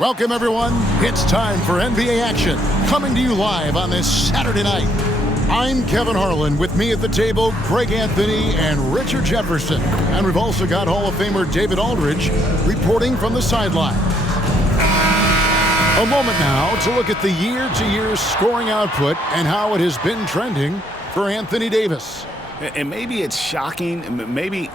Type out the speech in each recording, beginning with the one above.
Welcome, everyone. It's time for NBA action, coming to you live on this Saturday night. I'm Kevin Harlan. With me at the table, Greg Anthony and Richard Jefferson. And we've also got Hall of Famer David Aldridge reporting from the sideline. A moment now to look at the year-to-year scoring output and how it has been trending for Anthony Davis. And maybe it's shocking, maybe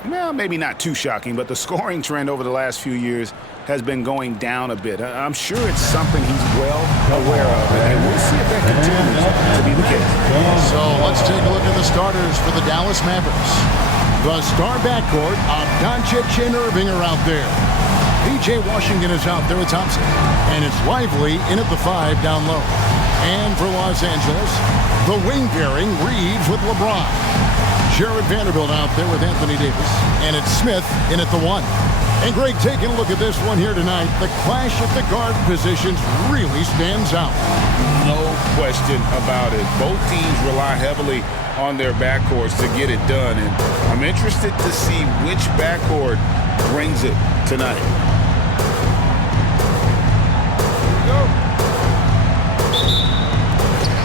not too shocking, but the scoring trend over the last few years has been going down a bit. I'm sure it's something he's well aware of, and we'll see if that continues to be the case. So let's take a look at the starters for the Dallas Mavericks. The star backcourt of Doncic and Irving are out there. PJ Washington is out there with Thompson, and it's Lively in at the 5 down low. And for Los Angeles, the wing pairing Reeves with LeBron. Jared Vanderbilt out there with Anthony Davis, and it's Smith in at the 1. And Greg, taking a look at this one here tonight, the clash at the guard positions really stands out. No question about it. Both teams rely heavily on their backcourts to get it done, and I'm interested to see which backcourt brings it tonight.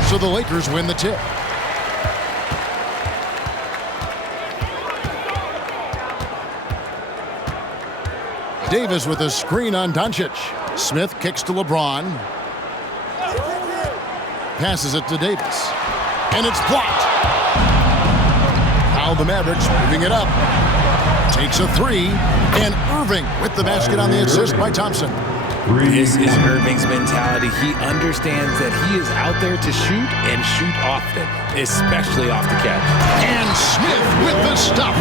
So the Lakers win the tip. Davis with a screen on Doncic. Smith kicks to LeBron. Passes it to Davis. And it's blocked. Now the Mavericks moving it up. Takes a 3. And Irving with the basket on the assist by Thompson. This is Irving's mentality. He understands that he is out there to shoot and shoot often, especially off the catch. And Smith with the stop.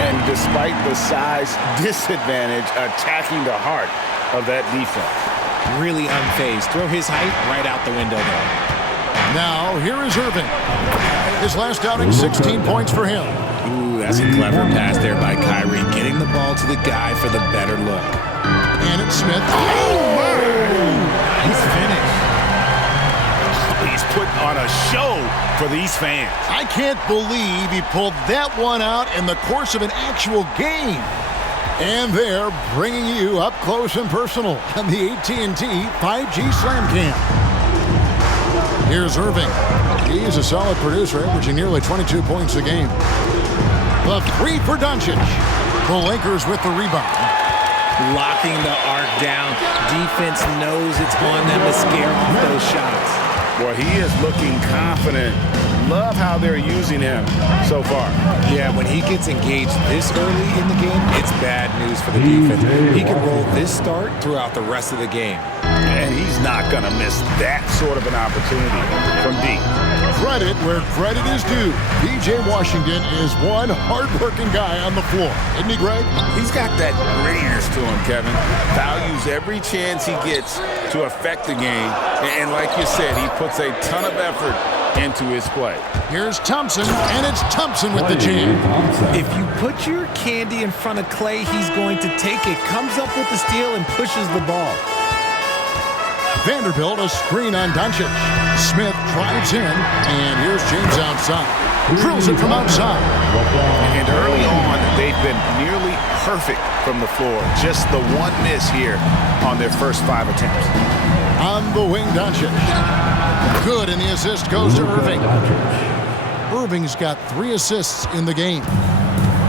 And despite the size disadvantage, attacking the heart of that defense. Really unfazed. Throw his height right out the window there. Now here is Irving. His last outing, 16 points for him. Ooh, that's a clever pass there by Kyrie, getting the ball to the guy for the better look. And it's Smith. Oh, my! He's finished. He's putting on a show for these fans. I can't believe he pulled that one out in the course of an actual game. And they're bringing you up close and personal on the AT&T 5G Slam Cam. Here's Irving. He's a solid producer, averaging nearly 22 points a game. The 3 for Doncic. The Lakers with the rebound. Locking the arc down. Defense knows it's on them to scare off those shots. Well, he is looking confident. Love how they're using him so far. Yeah, when he gets engaged this early in the game, it's bad news for the defense. He can roll this start throughout the rest of the game. And he's not going to miss that sort of an opportunity from deep. Credit where credit is due. PJ Washington is one hard-working guy on the floor. Isn't he, Greg? He's got that grittiness to him, Kevin. Values every chance he gets to affect the game. And like you said, he puts a ton of effort into his play. Here's Thompson, and it's Thompson with the jam. If you put your candy in front of Clay, he's going to take it, comes up with the steal, and pushes the ball. Vanderbilt, a screen on Doncic. Smith drives in, and here's James outside. Drills it from outside. And early on, they've been nearly perfect from the floor. Just the one miss here on their first 5 attempts. On the wing, Doncic. Good, and the assist goes to Irving. Irving's got 3 assists in the game.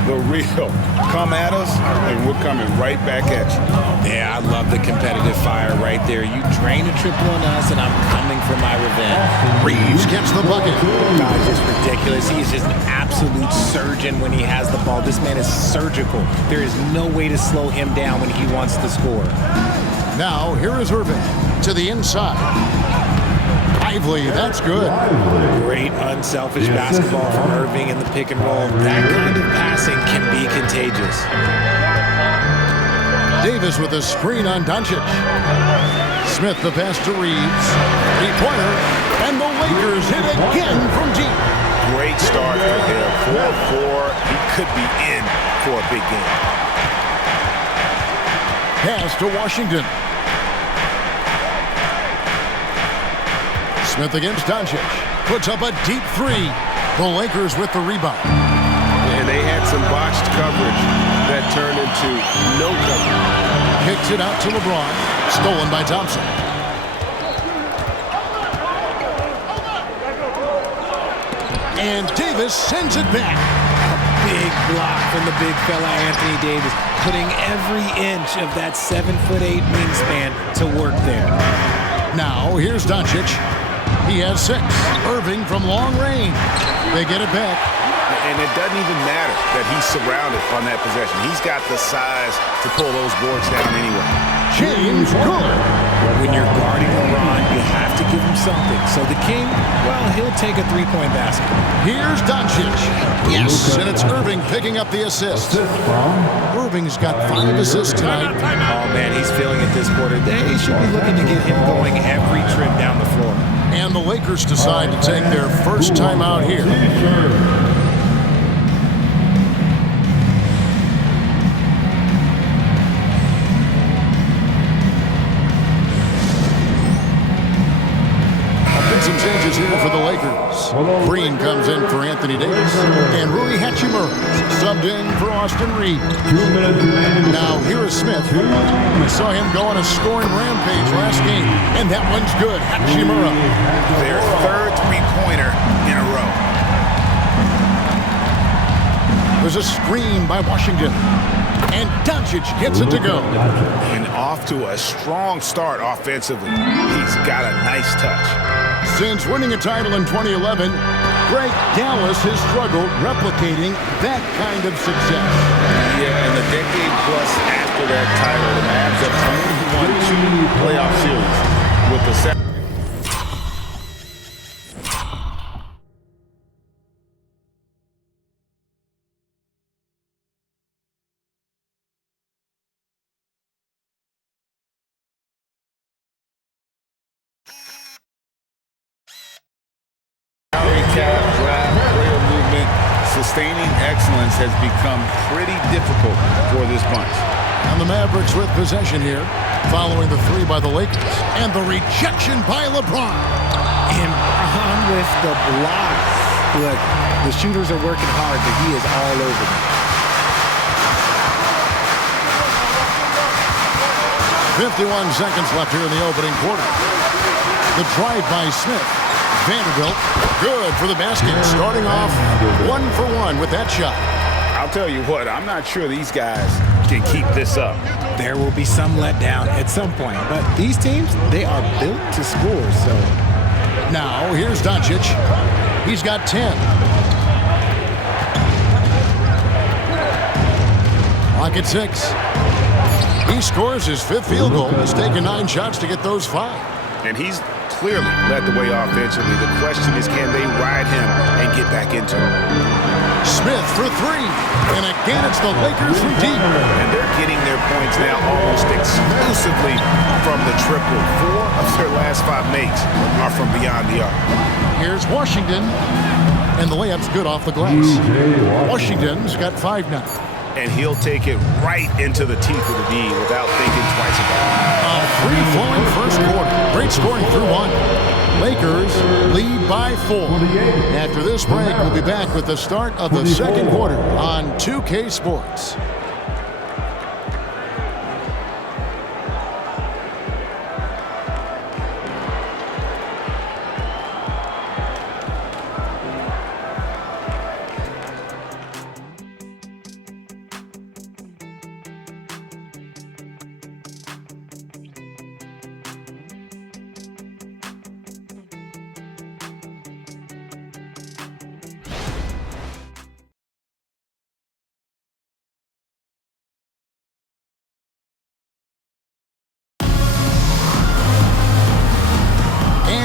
The real come at us, and we're coming right back at you. Yeah, I love the competitive fire right there. You drain a triple on us, and I'm coming for my revenge. Reeves gets the bucket. God, just ridiculous. He is just an absolute surgeon when he has the ball. This man is surgical. There is no way to slow him down when he wants to score. Now, here is Irving to the inside. Lively, that's good. Great unselfish basketball from Irving in the pick and roll. That kind of passing can be contagious. Davis with a screen on Doncic. Smith the pass to Reeves. 3-pointer, and the Lakers hit again from deep. Great start for him. 4-4. He could be in for a big game. Pass to Washington. Smith against Doncic. Puts up a deep 3. The Lakers with the rebound. And they had some botched coverage that turned into no coverage. Kicks it out to LeBron. Stolen by Thompson. And Davis sends it back. Big block from the big fella Anthony Davis, putting every inch of that 7'8" wingspan to work there. Now here's Doncic. He has 6. Irving from long range. They get it back. And it doesn't even matter that he's surrounded on that possession. He's got the size to pull those boards down anyway. James good. When you're guarding LeBron, you have to give him something. So the King, well, he'll take a three-point basket. Here's Doncic. Yes, and it's Irving picking up the assist. Irving's got 5 assists tonight. Oh, man, he's feeling it this quarter. They should be looking to get him going every trip down the floor. And the Lakers decide to take their first time out here. Some changes here for the Lakers. Green comes in for Anthony Davis. And Rui Hachimura subbed in for Austin Reed. Now here is Smith. We saw him go on a scoring rampage last game. And that one's good. Hachimura. Their third three-pointer in a row. There's a screen by Washington. And Doncic gets it to go. And off to a strong start offensively. He's got a nice touch. Since winning a title in 2011, Greg Dallas has struggled replicating that kind of success. Yeah, and a decade plus after that title, the Mavs have only won 2 playoff series with the second. Sustaining excellence has become pretty difficult for this bunch. And the Mavericks with possession here, following the 3 by the Lakers. And the rejection by LeBron. And Brown with the block. Look, the shooters are working hard, but he is all over them. 51 seconds left here in the opening quarter. The drive by Smith. Vanderbilt, good for the basket. Starting off 1 for 1 with that shot. I'll tell you what, I'm not sure these guys can keep this up. There will be some letdown at some point, but these teams, they are built to score, so. Now, here's Doncic. He's got 10. Clock at 6. He scores his 5th field goal. He's taken 9 shots to get those 5. And he's clearly led the way offensively. The question is, can they ride him and get back into it? Smith for 3. And again, it's the Lakers from deep. And they're getting their points now almost exclusively from the triple. 4 of their last 5 makes are from beyond the arc. Here's Washington. And the layup's good off the glass. Washington's got 5 now. And he'll take it right into the teeth of the D without thinking twice about it. A free-flowing first quarter. Great scoring through 1. Lakers lead by 4. After this break, we'll be back with the start of the second quarter on 2K Sports.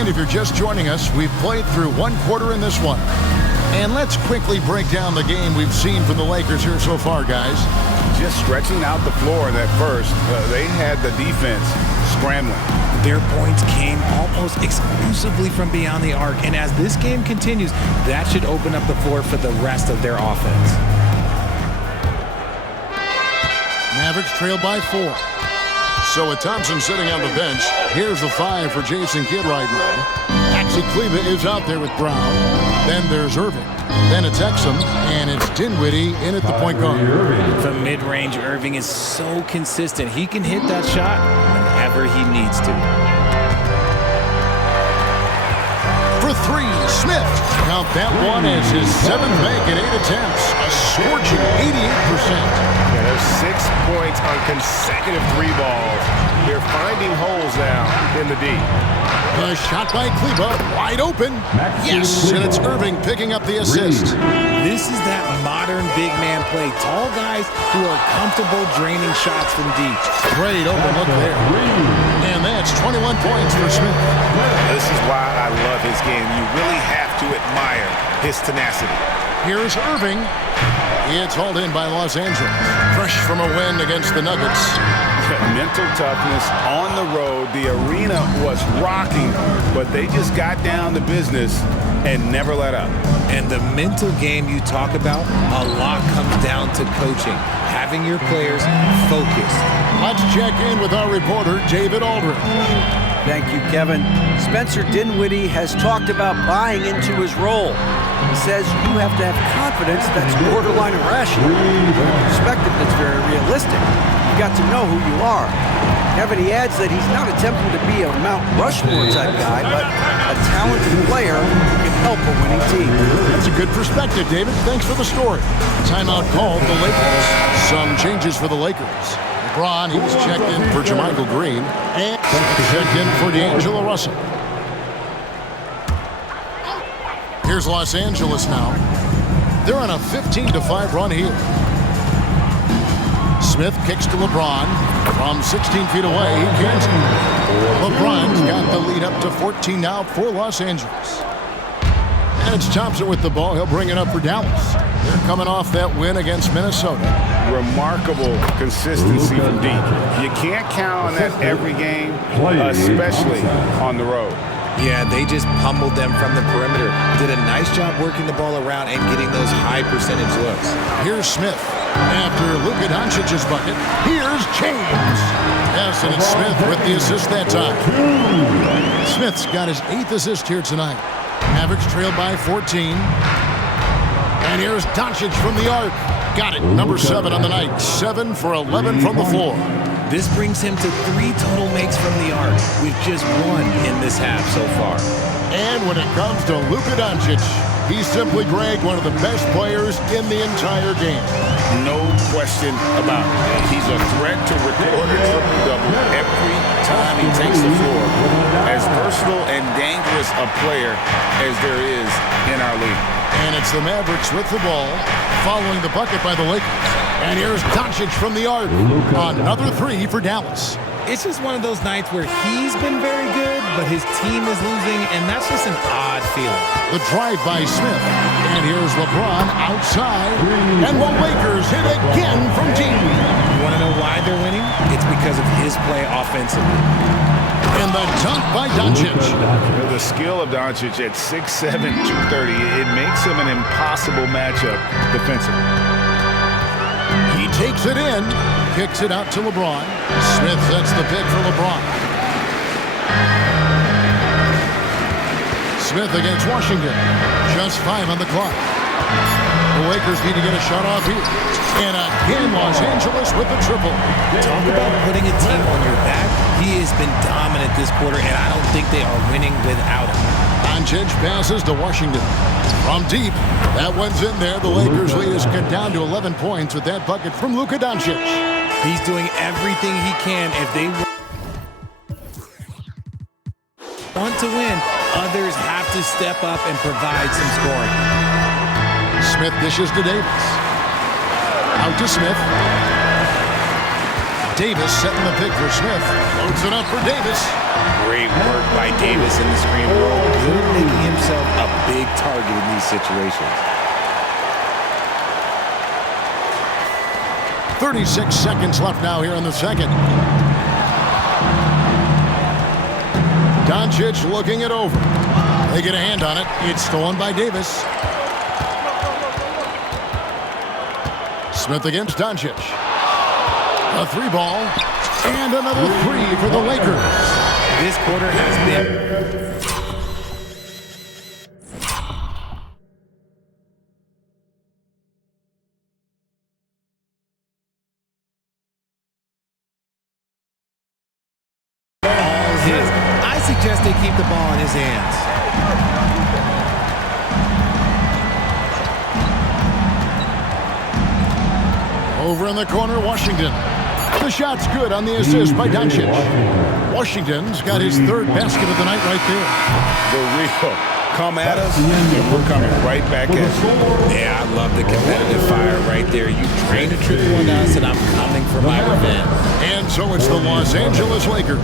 If you're just joining us, we've played through 1 quarter in this one. And let's quickly break down the game we've seen from the Lakers here so far, guys. Just stretching out the floor in that first, they had the defense scrambling. Their points came almost exclusively from beyond the arc, and as this game continues, that should open up the floor for the rest of their offense. Mavericks trail by 4. So with Thompson sitting on the bench, here's the 5 for Jason Kidd right now. Maxi Kleber is out there with Brown. Then there's Irving. Then it's Exum, and it's Dinwiddie in at the point guard. From mid-range, Irving is so consistent. He can hit that shot whenever whenever he needs to. For three, Smith. Count that one as his 7th make in 8 attempts. A scorching 88%. Yeah, there's 6 points on consecutive 3 balls. They're finding holes now in the D. A shot by Kleba, wide open. Yes, and it's Irving picking up the assist. This is that modern big man play. Tall guys who are comfortable draining shots from deep. Great open look there. And that's 21 points for Smith. This is why I love his game. You really have to admire his tenacity. Here's Irving. It's hauled in by Los Angeles. Fresh from a win against the Nuggets. Mental toughness on the road. The arena was rocking, but they just got down to business and never let up. And the mental game you talk about, a lot comes down to coaching, having your players focused. Let's check in with our reporter, David Aldridge. Thank you, Kevin. Spencer Dinwiddie has talked about buying into his role. He says you have to have confidence that's borderline irrational, but a perspective that's very realistic. You've got to know who you are. Kevin, he adds that he's not attempting to be a Mount Rushmore type guy, but a talented player who can help a winning team. That's a good perspective, David. Thanks for the story. Timeout called the Lakers. Some changes for the Lakers. LeBron, he's checked in for Jermichael Green, and checked in for D'Angelo Russell. Here's Los Angeles now. They're on a 15-5 run here. Smith kicks to LeBron. From 16 feet away, he can't. LeBron's got the lead up to 14 now for Los Angeles. And it's Thompson with the ball. He'll bring it up for Dallas. They're coming off that win against Minnesota. Remarkable consistency from deep. You can't count on that every game, especially on the road. Yeah, they just pummeled them from the perimeter. Did a nice job working the ball around and getting those high percentage looks. Here's Smith. After Luka Doncic's bucket, here's James. Yes, and it's Smith with the assist that time. Smith's got his 8th assist here tonight. Mavericks trailed by 14. And here's Doncic from the arc. Got it. Number 7 on the night. 7 for 11 from the floor. This brings him to 3 total makes from the arc, with just 1 in this half so far. And when it comes to Luka Doncic, he's simply, Greg, one of the best players in the entire game. No question about it. He's a threat to record a triple-double every time he takes the floor. As versatile and dangerous a player as there is in our league. And it's the Mavericks with the ball, following the bucket by the Lakers. And here's Doncic from the arc. Another 3 for Dallas. It's just one of those nights where he's been very good, but his team is losing, and that's just an odd feeling. The drive by Smith. And here's LeBron outside. And the Lakers hit again from deep. You want to know why they're winning? It's because of his play offensively. And the dunk by Doncic. The skill of Doncic at 6'7", 230, it makes him an impossible matchup defensively. He takes it in, kicks it out to LeBron. Smith sets the pick for LeBron. Smith against Washington. Just 5 on the clock. The Lakers need to get a shot off here. And again, Los Angeles with the triple. Talk about putting a team on your back. He has been dominant this quarter, and I don't think they are winning without him. Doncic passes to Washington. From deep, that one's in there. The Lakers lead is cut down to 11 points with that bucket from Luka Doncic. He's doing everything he can. If they want to win, others have to step up and provide some scoring. Smith dishes to Davis. Out to Smith. Davis setting the pick for Smith. Loads it up for Davis. Great work by Davis in the screen roll. Good making himself a big target in these situations. 36 seconds left now here in the second. Doncic looking it over. They get a hand on it. It's stolen by Davis. Smith against Doncic. A 3-ball. And another 3 for the Lakers. This quarter has been his. I suggest they keep the ball in his hands. Over in the corner, Washington. The shot's good on the assist by Doncic. Washington's got his third basket of the night right there. The real come at us, and we're coming right back at you. Yeah, I love the competitive fire right there. You drain a triple on us, and I'm coming for my revenge. And so it's the Los Angeles Lakers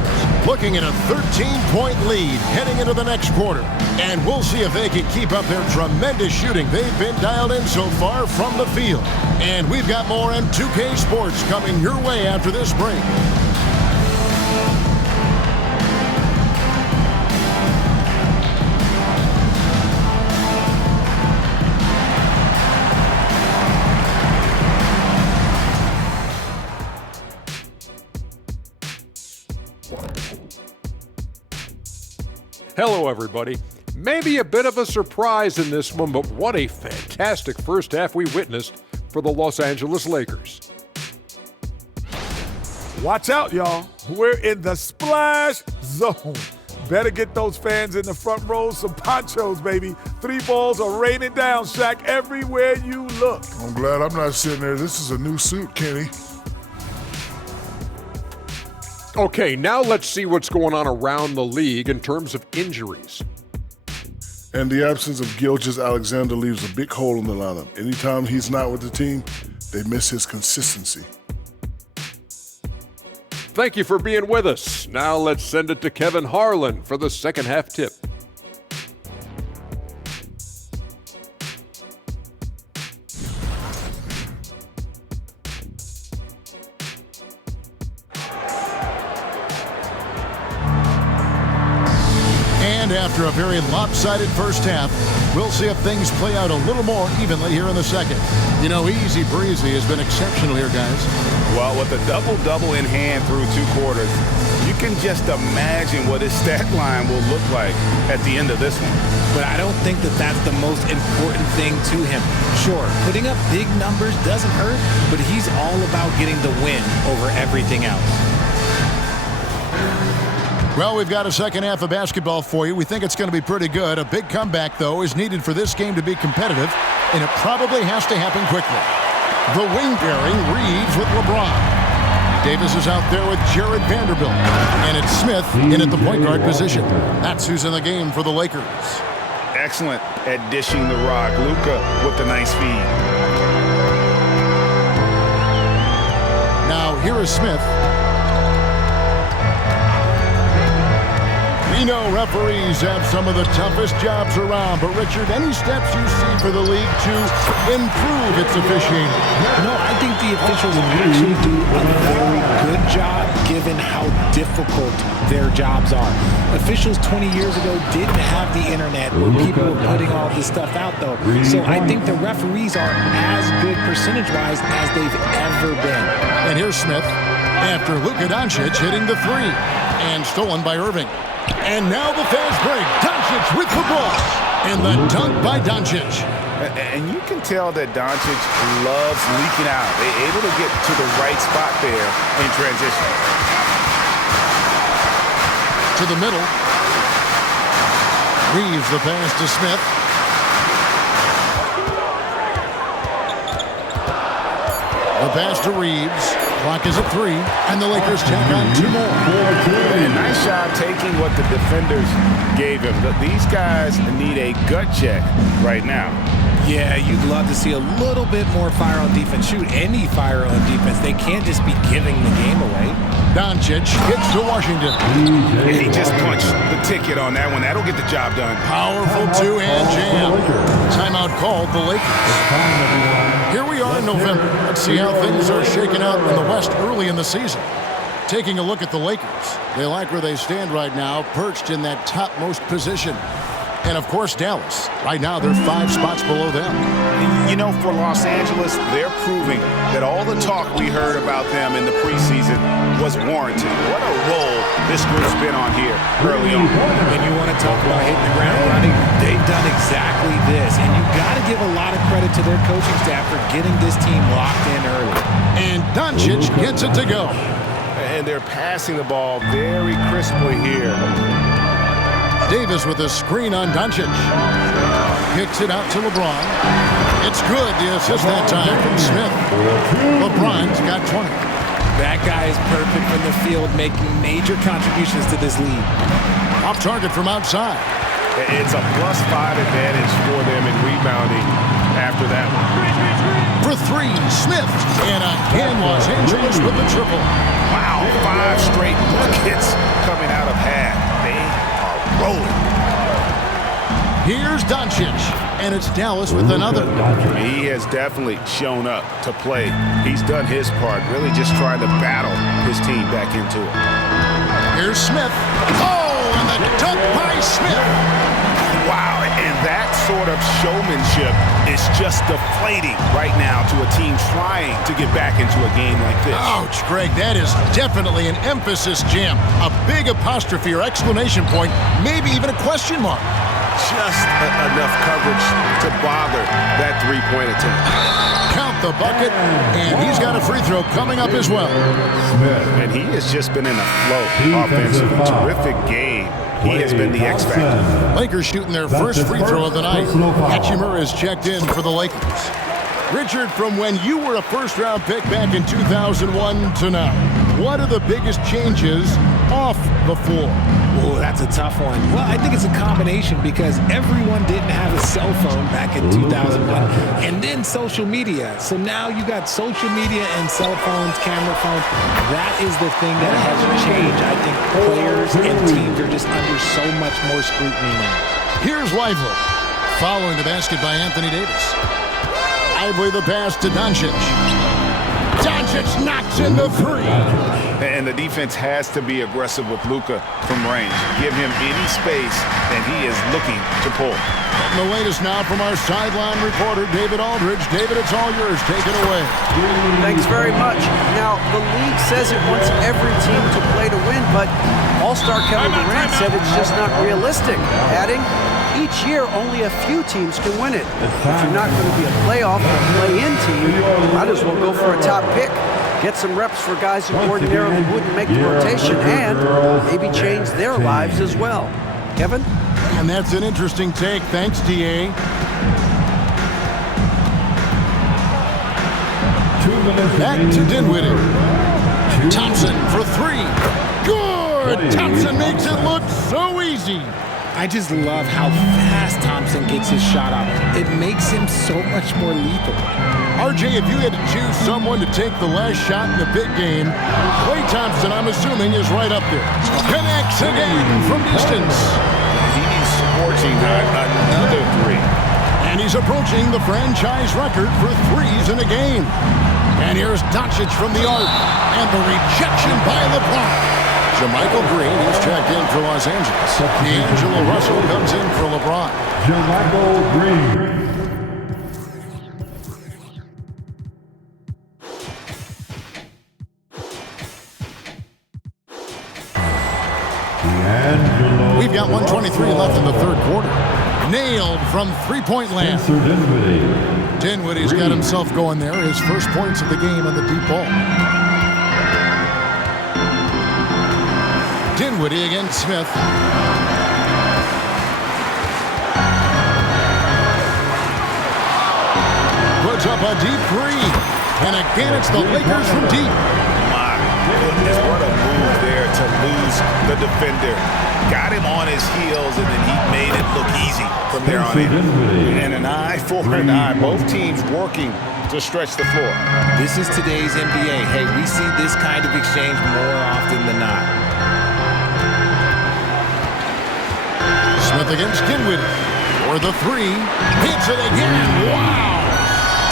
looking at a 13-point lead heading into the next quarter. And we'll see if they can keep up their tremendous shooting they've been dialed in so far from the field. And we've got more M2K Sports coming your way after this break. Hello, everybody. Maybe a bit of a surprise in this one, but what a fantastic first half we witnessed for the Los Angeles Lakers. Watch out, y'all. We're in the splash zone. Better get those fans in the front row some ponchos, baby. 3 balls are raining down, Shaq, everywhere you look. I'm glad I'm not sitting there. This is a new suit, Kenny. Okay, now let's see what's going on around the league in terms of injuries. And the absence of Gilgeous-Alexander leaves a big hole in the lineup. Anytime he's not with the team, they miss his consistency. Thank you for being with us. Now let's send it to Kevin Harlan for the second half tip. And after a very lopsided first half, we'll see if things play out a little more evenly here in the second. You know, Easy Breezy has been exceptional here, guys. Well, with a double-double in hand through 2 quarters, you can just imagine what his stat line will look like at the end of this one. But I don't think that that's the most important thing to him. Sure, putting up big numbers doesn't hurt, but he's all about getting the win over everything else. Well, we've got a second half of basketball for you. We think it's going to be pretty good. A big comeback, though, is needed for this game to be competitive, and it probably has to happen quickly. The wing pairing reads with LeBron. Davis is out there with Jared Vanderbilt, and it's Smith in at the point guard position. That's who's in the game for the Lakers. Excellent at dishing the rock. Luka with the nice feed. Now, here is Smith. We know referees have some of the toughest jobs around, but Richard, any steps you see for the league to improve its officiating? No, I think the officials actually do a very good job given how difficult their jobs are. Officials 20 years ago didn't have the internet where people were putting all this stuff out, though. So I think the referees are as good percentage-wise as they've ever been. And here's Smith after Luka Doncic hitting the 3 and stolen by Irving. And now the fast break. Doncic with the ball. And the dunk by Doncic. And you can tell that Doncic loves leaking out. They're able to get to the right spot there in transition. To the middle. Leaves the pass to Smith. The pass to Reeves. Clock is at 3, and the Lakers tack on 2 more. And nice job taking what the defenders gave him. These guys need a gut check right now. Yeah, you'd love to see a little bit more fire on defense. Shoot, any fire on defense. They can't just be giving the game away. Doncic gets to Washington. He just punched the ticket on that one. That'll get the job done. Powerful 2-hand jam. Timeout called the Lakers. Here we are in November. Let's see how things are shaking out in the West early in the season. Taking a look at the Lakers. They like where they stand right now, perched in that topmost position. And, of course, Dallas. Right now, they're 5 spots below them. You know, for Los Angeles, they're proving that all the talk we heard about them in the preseason was warranted. What a role this group's been on here early on. And you want to talk about hitting the ground running? They've done exactly this. And you've got to give a lot of credit to their coaching staff for getting this team locked in early. And Doncic gets it to go. And they're passing the ball very crisply here. Davis with a screen on Doncic. Kicks it out to LeBron. It's good. The assist that time from Smith. LeBron's got 20. That guy is perfect from the field, making major contributions to this lead. Off target from outside. It's a +5 advantage for them in rebounding after that one. For three, Smith. And again, Los Angeles with the triple. Wow, 5 straight buckets coming out of half. They are rolling. Here's Doncic, and it's Dallas with another. He has definitely shown up to play. He's done his part, really just trying to battle his team back into it. Here's Smith. Oh, and the dunk by Smith. Wow, and that sort of showmanship is just deflating right now to a team trying to get back into a game like this. Ouch, Greg, that is definitely an emphasis jam. A big apostrophe or exclamation point, maybe even a question mark. Just enough coverage to bother that three-point attempt. Count the bucket, and he's got a free throw coming up as well. And he has just been in a flow offensively. Terrific game. He has been the X factor. Lakers shooting their first free throw of the night. Hachimura is checked in for the Lakers. Richard, from when you were a first-round pick back in 2001 to now, what are the biggest changes off the floor? Oh, that's a tough one. Well, I think it's a combination because everyone didn't have a cell phone back in 2001 and then social media. So now you got social media and cell phones, camera phones. That is the thing that has changed. I think players and teams are just under so much more scrutiny now. Here's Lively, following the basket by Anthony Davis. Lively the pass to Doncic. Doncic knocks in the three. And the defense has to be aggressive with Luka from range. Give him any space, and he is looking to pull. And the latest now from our sideline reporter, David Aldridge. David, it's all yours. Take it away. Thanks very much. Now, the league says it wants every team to play to win, but All-Star Kevin Durant said it's just not realistic, adding, each year only a few teams can win it. If you're not going to be a playoff or play-in team, might as well go for a top pick. Get some reps for guys who ordinarily wouldn't make the rotation and maybe change their lives as well. Kevin? And that's an interesting take. Thanks, D.A. Back to Dinwiddie. Thompson for three. Good! Thompson makes it look so easy. I just love how fast Thompson gets his shot off. It makes him so much more lethal. RJ, if you had to choose someone to take the last shot in the big game, Klay Thompson, I'm assuming, is right up there. Connects again from distance. He's forging another three. And he's approaching the franchise record for threes in a game. And here's Doncic from the arc. And the rejection by LeBron. Jermichael Green is checked in for Los Angeles. D'Angelo Russell comes in for LeBron. Jermichael Green. We've got 1:23 left in the third quarter. Nailed from three-point land. Dinwiddie's got himself going there. His first points of the game on the deep ball. Dinwiddie against Smith. Puts up a deep three. And again, it's the Lakers from deep. My goodness, what a move there to lose the defender. Got him on his heels, and then he made it look easy from there on in. And an eye for an eye. Both teams working to stretch the floor. This is today's NBA. Hey, we see this kind of exchange more often than not. Smith against Dinwiddie for the three. Hits it again. Wow!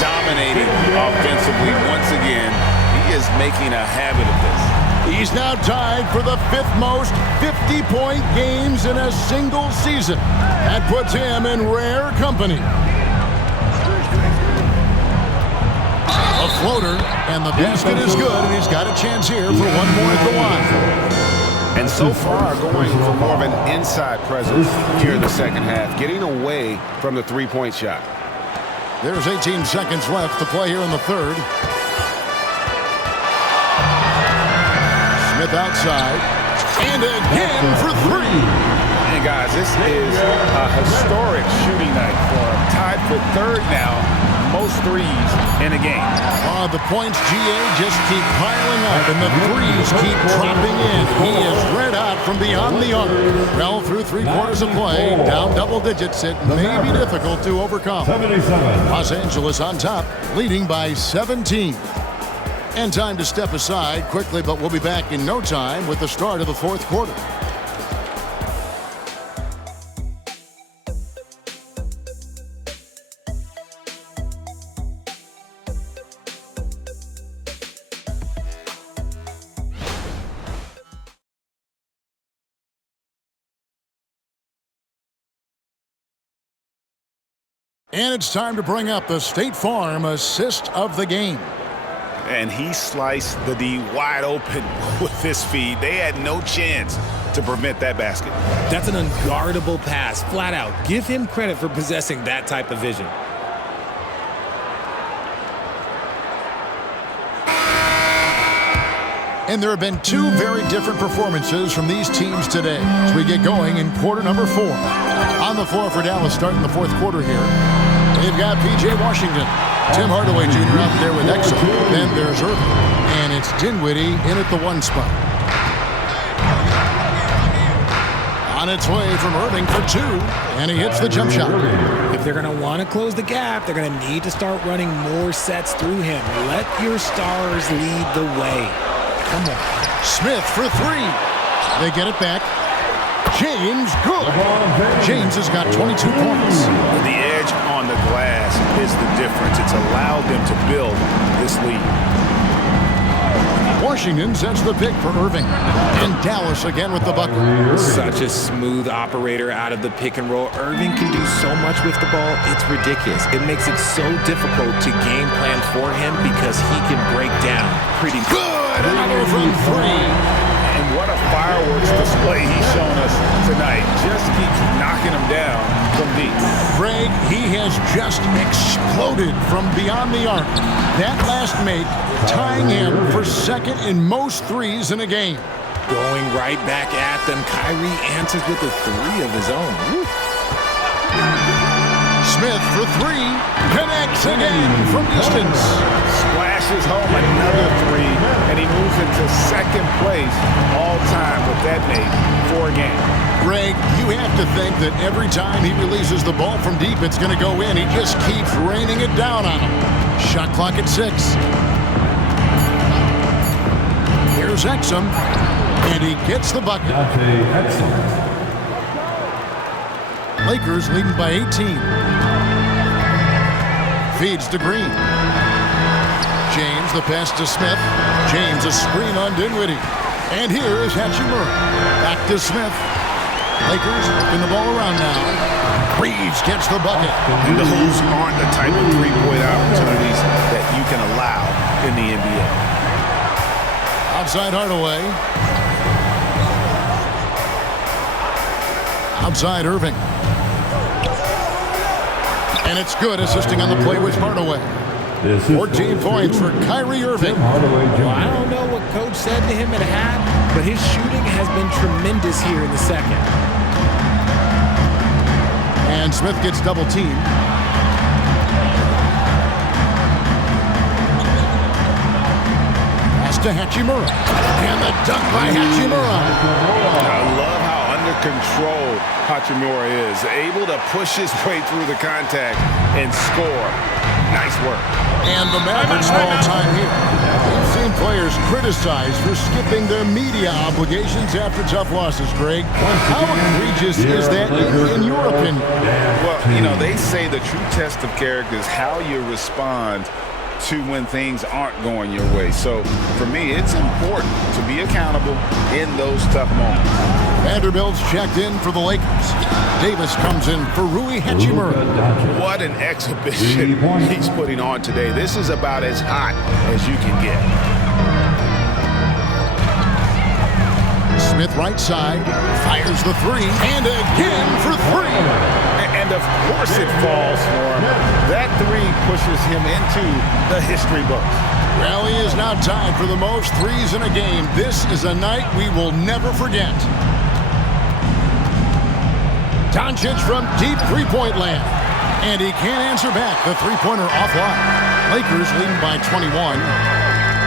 Dominating offensively once again. He is making a habit of this. He's now tied for the fifth most 50-point games in a single season. That puts him in rare company. A floater, and the basket is good, and he's got a chance here for one more at the line. And so far, going for more of an inside presence here in the second half, getting away from the three-point shot. There's 18 seconds left to play here in the third. Smith outside. And again for three. And guys, this is a historic shooting night for him. Tied for third now, most threes in a game. The points, GA, just keep piling up, and the threes keep dropping in. He is red hot from beyond the arc. Well, through three-quarters of play, down double digits, it may be difficult to overcome. 77. Los Angeles on top, leading by 17. And time to step aside quickly, but we'll be back in no time with the start of the fourth quarter. And it's time to bring up the State Farm assist of the game. And he sliced the D wide open with this feed. They had no chance to prevent that basket. That's an unguardable pass, flat out. Give him credit for possessing that type of vision. And there have been two very different performances from these teams today as we get going in quarter number 4. On the floor for Dallas starting the fourth quarter here, they've got P.J. Washington. Tim Hardaway Jr. out there with Exum. Then there's Irving. And it's Dinwiddie in at the 1 spot. On its way from Irving for 2. And he hits the jump shot. If they're going to want to close the gap, they're going to need to start running more sets through him. Let your stars lead the way. Come on. Smith for 3. They get it back. James, good. James has got 22 points. The edge on the glass is the difference. It's allowed them to build this lead. Washington sets the pick for Irving. And Dallas again with the bucket. Such a smooth operator out of the pick and roll. Irving can do so much with the ball, it's ridiculous. It makes it so difficult to game plan for him because he can break down pretty good. Another from 3. And what a fireworks display he's shown us tonight. Just keeps knocking him down from deep. Greg, he has just exploded from beyond the arc. That last make tying him for second in most threes in a game. Going right back at them. Kyrie answers with a 3 of his own. Woo. Smith for 3. Connects again from distance. Splashes home another 3, and he moves into second place all time with that make for a game. Greg, you have to think that every time he releases the ball from deep, it's going to go in. He just keeps raining it down on him. Shot clock at 6. Here's Exum, and he gets the bucket. Lakers leading by 18. Feeds to Green. James, the pass to Smith. James, a screen on Dinwiddie. And here is Hachimura. Back to Smith. Lakers whipping the ball around now. Reeves gets the bucket. And those aren't the type of three-point opportunities that you can allow in the NBA. Outside Hardaway. Outside Irving. And it's good, assisting on the play with Hardaway. 14 points for Kyrie Irving. Well, I don't know what coach said to him at half, but his shooting has been tremendous here in the second. And Smith gets double teamed. Pass to Hachimura. And the dunk by Hachimura. I love how under control Hachimura is. Able to push his way through the contact and score. Nice work. And the Mavericks all time here. We've seen players criticized for skipping their media obligations after tough losses, Greg. How egregious is that in your opinion? Well, you know, they say the true test of character is how you respond to when things aren't going your way. So, for me, it's important to be accountable in those tough moments. Vanderbilt's checked in for the Lakers. Davis comes in for Rui Hachimura. What an exhibition he's putting on today. This is about as hot as you can get. Smith right side, fires the 3, and again for 3. And of course it falls for him. That 3 pushes him into the history books. Well, he is now tied for the most threes in a game. This is a night we will never forget. Doncic from deep three-point land. And he can't answer back. The three-pointer offline. Lakers leading by 21.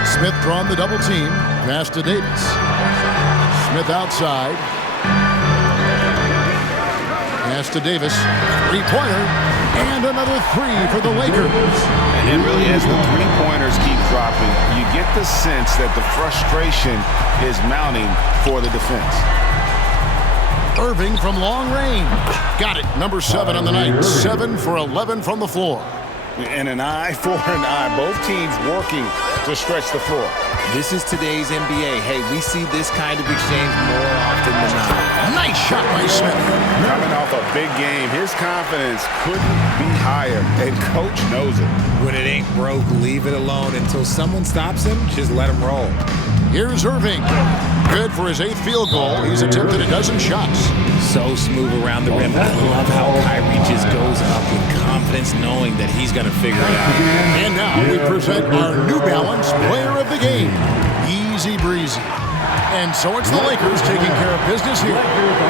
Smith drawing the double team. Pass to Davis. Smith outside. Pass to Davis. Three-pointer. And another three for the Lakers. And really, as the three-pointers keep dropping, you get the sense that the frustration is mounting for the defense. Irving from long range. Got it. Number 7 on the night. 7 for 11 from the floor. And an eye for an eye. Both teams working to stretch the floor. This is today's NBA. Hey, we see this kind of exchange more often than not. Nice shot by Smith. Coming off a big game, his confidence couldn't be higher, and coach knows it. When it ain't broke, leave it alone. Until someone stops him, just let him roll. Here's Irving. Good for his 8th field goal. He's attempted a dozen shots. So smooth around the rim. I love how Kyrie just goes up with confidence, knowing that he's going to figure it out. And now we present our New Balance Player of the Game. Easy breezy. And so it's the Lakers taking care of business here.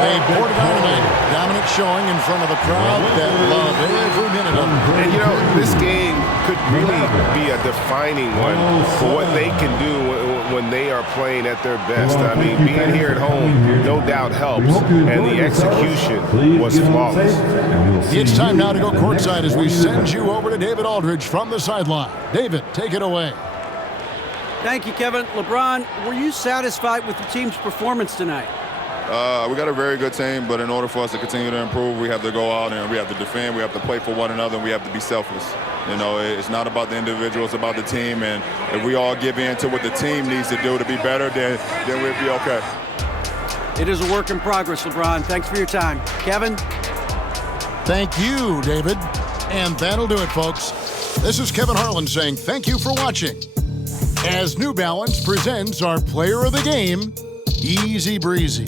They poured it on tonight. Dominant showing in front of a crowd that loved every minute of it. And you know, this game could really be a defining one for what they can do when they are playing at their best. I mean, being here at home no doubt helps, and the execution was flawless. It's time now to go courtside as we send you over to David Aldridge from the sideline. David, take it away. Thank you, Kevin. LeBron, were you satisfied with the team's performance tonight? We got a very good team, but in order for us to continue to improve, we have to go out and we have to defend, we have to play for one another, and we have to be selfless. You know, it's not about the individual, it's about the team, and if we all give in to what the team needs to do to be better, then we'll be okay. It is a work in progress, LeBron. Thanks for your time. Kevin? Thank you, David. And that'll do it, folks. This is Kevin Harlan saying thank you for watching. As New Balance presents our Player of the Game, Easy Breezy.